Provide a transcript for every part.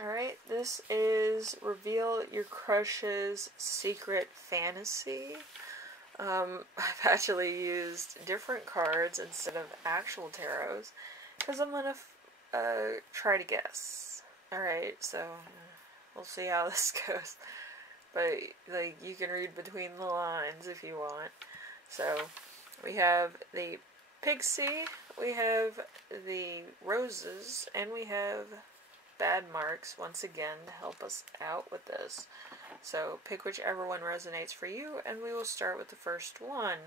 Alright, this is Reveal Your Crush's Secret Fantasy. I've actually used different cards instead of actual tarots because I'm gonna try to guess. Alright, so we'll see how this goes. But, like, you can read between the lines if you want. So, we have the Pixie, we have the Roses, and we have Bad Marks once again to help us out with this. So, pick whichever one resonates for you, and we will start with the first one.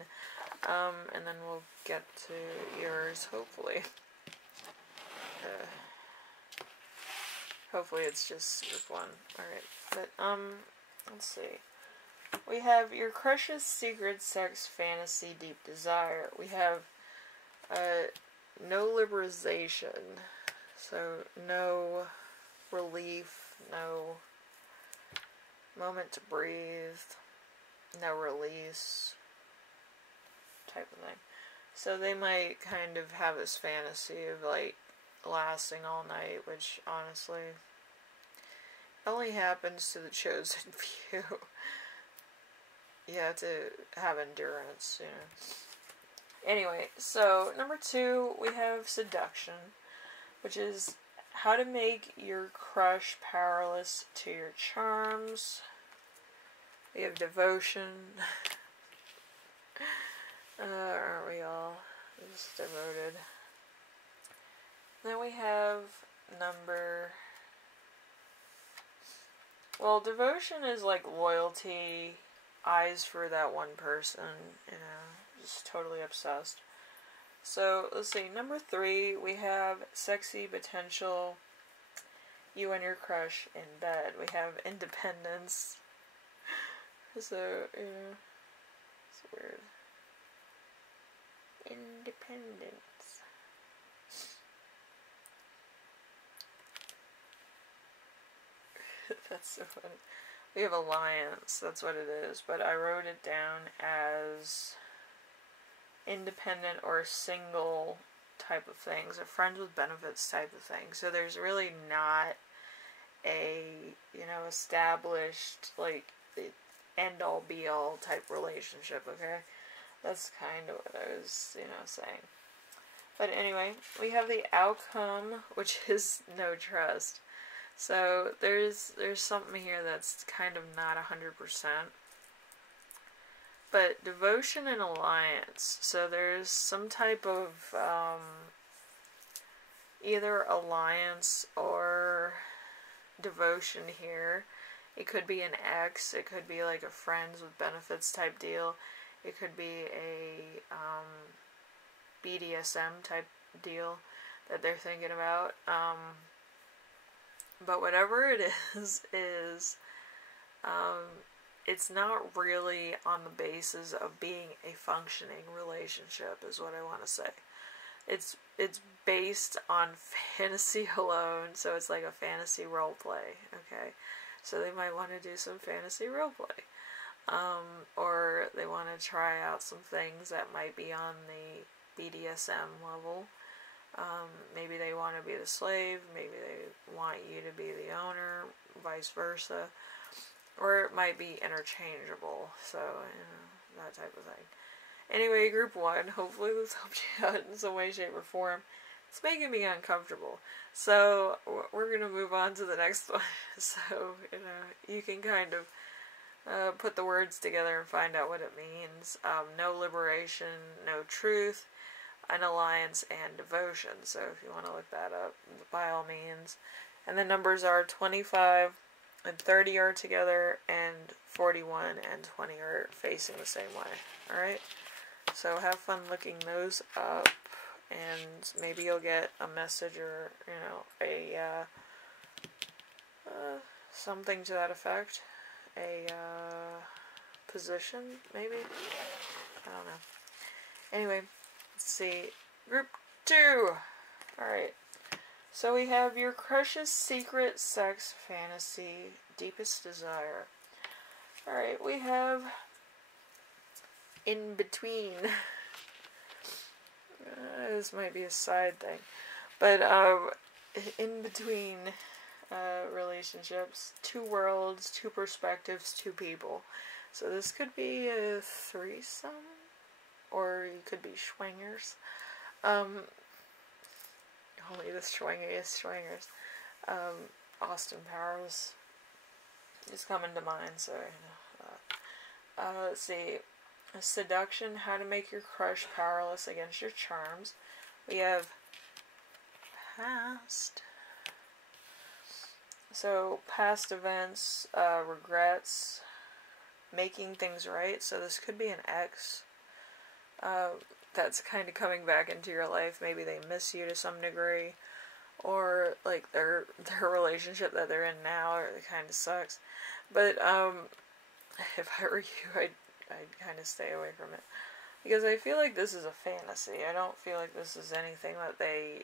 And then we'll get to yours, hopefully. Hopefully it's just group one. Alright, but, let's see. We have Your Crush's Secret Sex Fantasy Deep Desire. We have no liberalization. So no relief, no moment to breathe, no release type of thing. So they might kind of have this fantasy of like lasting all night, which honestly only happens to the chosen few. You have to have endurance, you know. Anyway, so number 2, we have Seduction, which is how to make your crush powerless to your charms. We have Devotion. Aren't we all just devoted? Then we have well, Devotion is like loyalty, eyes for that one person, you know, just totally obsessed. So, let's see, number 3, we have Sexy Potential, you and your crush in bed. We have Independence. So, yeah, it's weird. Independence. That's so funny. We have Alliance, that's what it is, but I wrote it down as independent or single type of things, a friends with benefits type of thing. So there's really not a, you know, established, like, end all be all type relationship, okay? That's kind of what I was, you know, saying. But anyway, we have the Outcome, which is no trust. So there's something here that's kind of not 100%. But Devotion and Alliance. So there's some type of either alliance or devotion here. It could be an ex. It could be like a friends with benefits type deal. It could be a BDSM type deal that they're thinking about. But whatever it is it's not really on the basis of being a functioning relationship, is what I want to say. It's based on fantasy alone, so it's like a fantasy role play, okay? So they might want to do some fantasy role play. Or they want to try out some things that might be on the BDSM level. Maybe they want to be the slave, maybe they want you to be the owner, vice versa. Or it might be interchangeable, so, you know, that type of thing. Anyway, group 1, hopefully this helped you out in some way, shape, or form. It's making me uncomfortable. So, we're going to move on to the next one. So, you know, you can kind of put the words together and find out what it means. No liberation, no truth, an alliance, and devotion. So, if you want to look that up, by all means. And the numbers are 25 and 30 are together, and 41 and 20 are facing the same way. Alright? So have fun looking those up, and maybe you'll get a message or, you know, a, something to that effect. A, position, maybe? I don't know. Anyway, let's see. Group 2! Alright. So we have Your Crush's Secret Sex Fantasy Deepest Desire. Alright, we have In Between. This might be a side thing. But, in between relationships. 2 worlds, 2 perspectives, 2 people. So this could be a threesome, or you could be swingers. Only the swingiest swingers. Austin Powers is coming to mind, so you know. Let's see. Seduction, how to make your crush powerless against your charms. We have past. So, past events, regrets, making things right. So this could be an ex that's kind of coming back into your life. Maybe they miss you to some degree, or like their relationship that they're in now it kind of sucks. But if I were you, I'd kind of stay away from it, because I feel like this is a fantasy. I don't feel like this is anything that they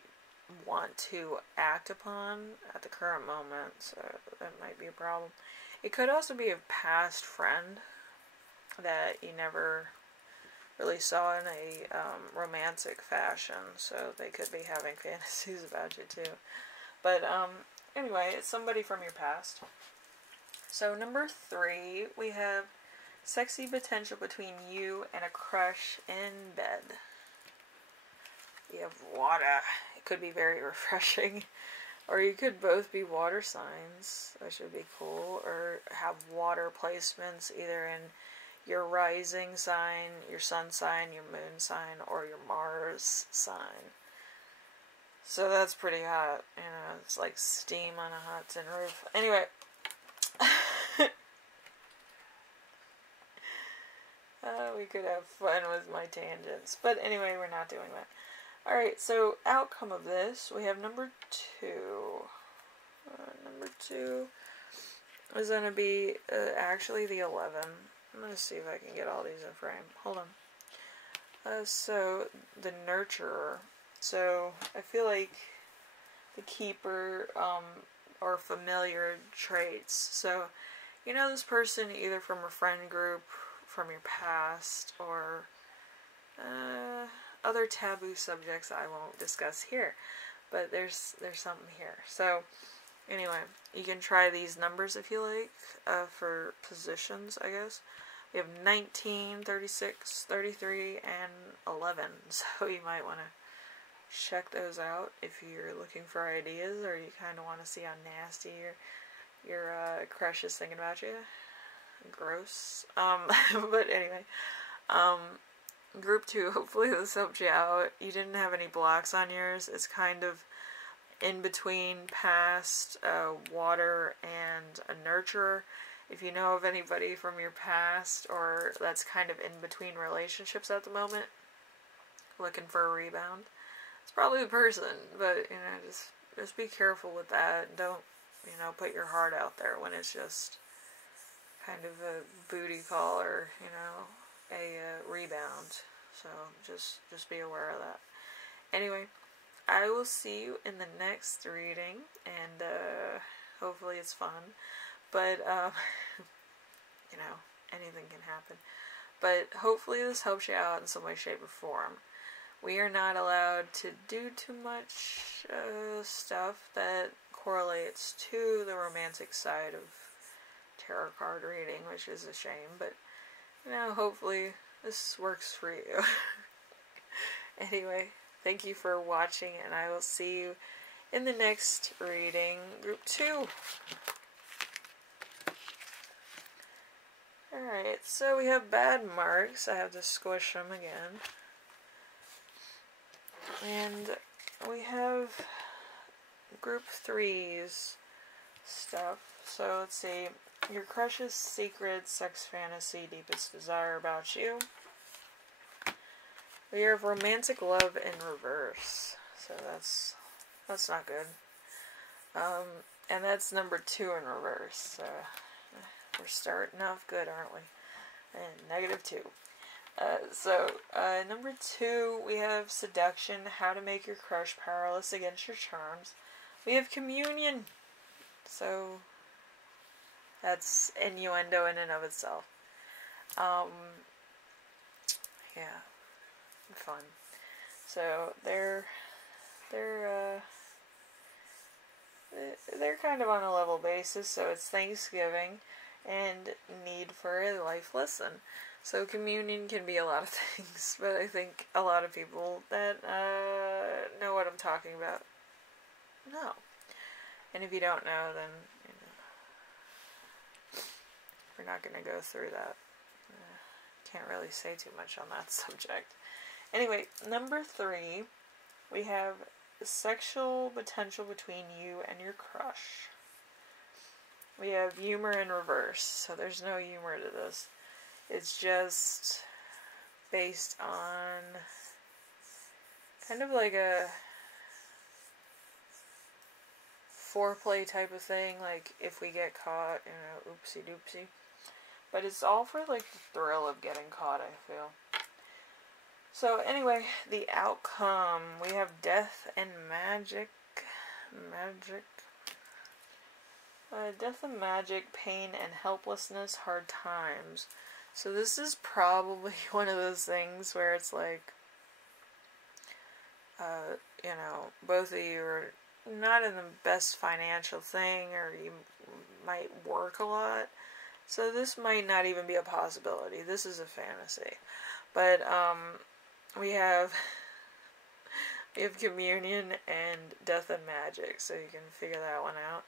want to act upon at the current moment, so that might be a problem. It could also be a past friend that you never really saw in a romantic fashion, so they could be having fantasies about you too. But anyway, it's somebody from your past. So number 3, we have sexy potential between you and a crush in bed. You have water. It could be very refreshing. Or you could both be water signs. That should be cool. Or have water placements either in your rising sign, your sun sign, your moon sign, or your Mars sign. So that's pretty hot. You know, it's like steam on a hot tin roof. Anyway. We could have fun with my tangents. But anyway, we're not doing that. Alright, so outcome of this, we have number 2. Number 2 is going to be actually the 11. I'm going to see if I can get all these in frame. Hold on. So, the nurturer. So, I feel like the keeper, or familiar traits. So, you know this person either from a friend group, from your past, or other taboo subjects I won't discuss here, but there's something here. So anyway, you can try these numbers if you like, for positions, I guess. We have 19, 36, 33, and 11, so you might want to check those out if you're looking for ideas, or you kind of want to see how nasty your crush is thinking about you. Gross. But anyway, group 2, hopefully this helped you out. You didn't have any blocks on yours. It's kind of in between past, water, and a nurturer. If you know of anybody from your past, or that's kind of in between relationships at the moment, looking for a rebound, it's probably the person. But, you know, just be careful with that. Don't, you know, put your heart out there when it's just kind of a booty call, or, you know, a rebound. So just be aware of that. Anyway, I will see you in the next reading, and hopefully it's fun. But you know, anything can happen. But hopefully this helps you out in some way, shape, or form. We are not allowed to do too much stuff that correlates to the romantic side of tarot card reading, which is a shame, but you know, hopefully this works for you. Anyway, thank you for watching, and I will see you in the next reading, group 2. Alright, so we have bad marks. I have to squish them again. And we have group 3's stuff. So let's see. Your crush's secret sex fantasy, deepest desire about you. We have romantic love in reverse. So that's not good. And that's number 2 in reverse. So we're starting off good, aren't we? And -2. So number 2, we have seduction, how to make your crush powerless against your charms. We have communion. So that's innuendo in and of itself. Yeah, fun. So they're they're kind of on a level basis. So it's Thanksgiving and need for a life lesson. So communion can be a lot of things, but I think a lot of people that know what I'm talking about know. And if you don't know, then we're not going to go through that. Can't really say too much on that subject. Anyway, number 3, we have sexual potential between you and your crush. We have humor in reverse, so there's no humor to this. It's just based on kind of like a foreplay type of thing, like if we get caught, oopsie doopsie. But it's all for like the thrill of getting caught, I feel. So anyway, the outcome, we have death and magic. Death and magic, pain and helplessness, hard times. So this is probably one of those things where it's like, both of you are not in the best financial thing, or you might work a lot. So this might not even be a possibility. This is a fantasy. But we have communion and death and magic, so you can figure that one out.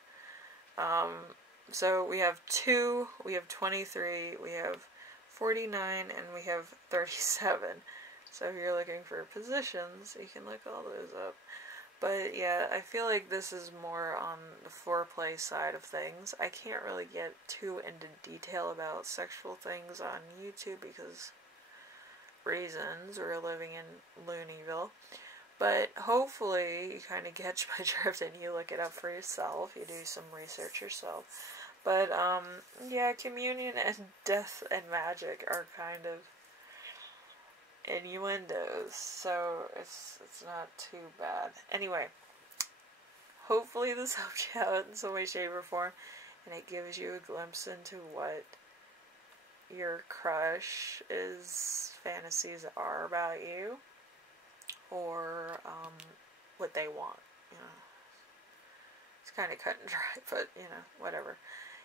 So we have 2, we have 23, we have 49, and we have 37. So if you're looking for positions, you can look all those up. But yeah, I feel like this is more on the foreplay side of things. I can't really get too into detail about sexual things on YouTube because reasons. We're living in Looneyville. But hopefully you kind of catch my drift and you look it up for yourself. You do some research yourself. But yeah, communion and death and magic are kind of innuendos, so it's not too bad. Anyway, hopefully this helps you out in some way, shape, or form, and it gives you a glimpse into what your crush's fantasies are about you, or what they want. It's kind of cut and dry, but whatever.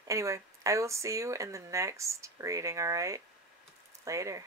Anyway, I will see you in the next reading. All right, later.